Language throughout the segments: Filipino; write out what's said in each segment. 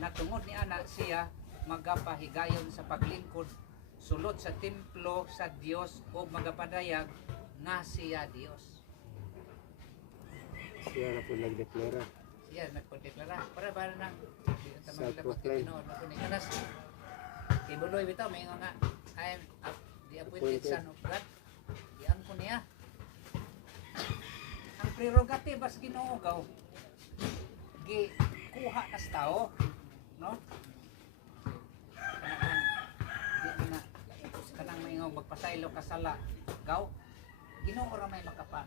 Natungod ni ana siya magapahigayon sa paglingkod sulod sa templo sa Dios o magapadayag nga siya Dios. Siya na po nagdeklara. Siya nagpodeklara para nang Self-proclaim. Kanas kibuloy bitaw may nga I am the appointed son of God. Diyan ko niya. Ang prerogative sa Ginoo gaw gi kuha nas tao, no? Kanang may magpasaylo kasala gaw Ginoo ra may makapa.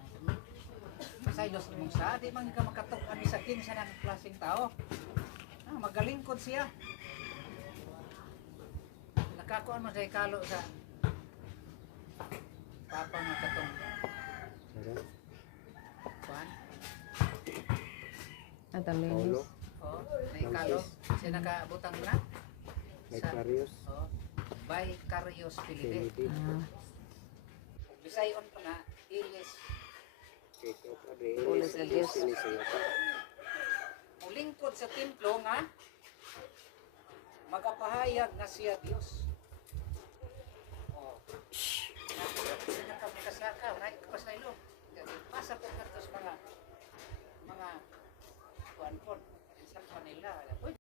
Pasaylo sa imong sa di man ka makatok-an sa kinsa nang klaseng tao. Magalingkod siya. Nakakuan man sa ikalo sa papa nga katong kuan. Paulo. Oh, naikalo. Siya nakabutang na. Vicarious. Oh, Vicarious Filipe. Bisayon pa na, Ilis. Ulis na Diyos. Ulingkod sa templo nga, magapahayag na siya Diyos. Oh.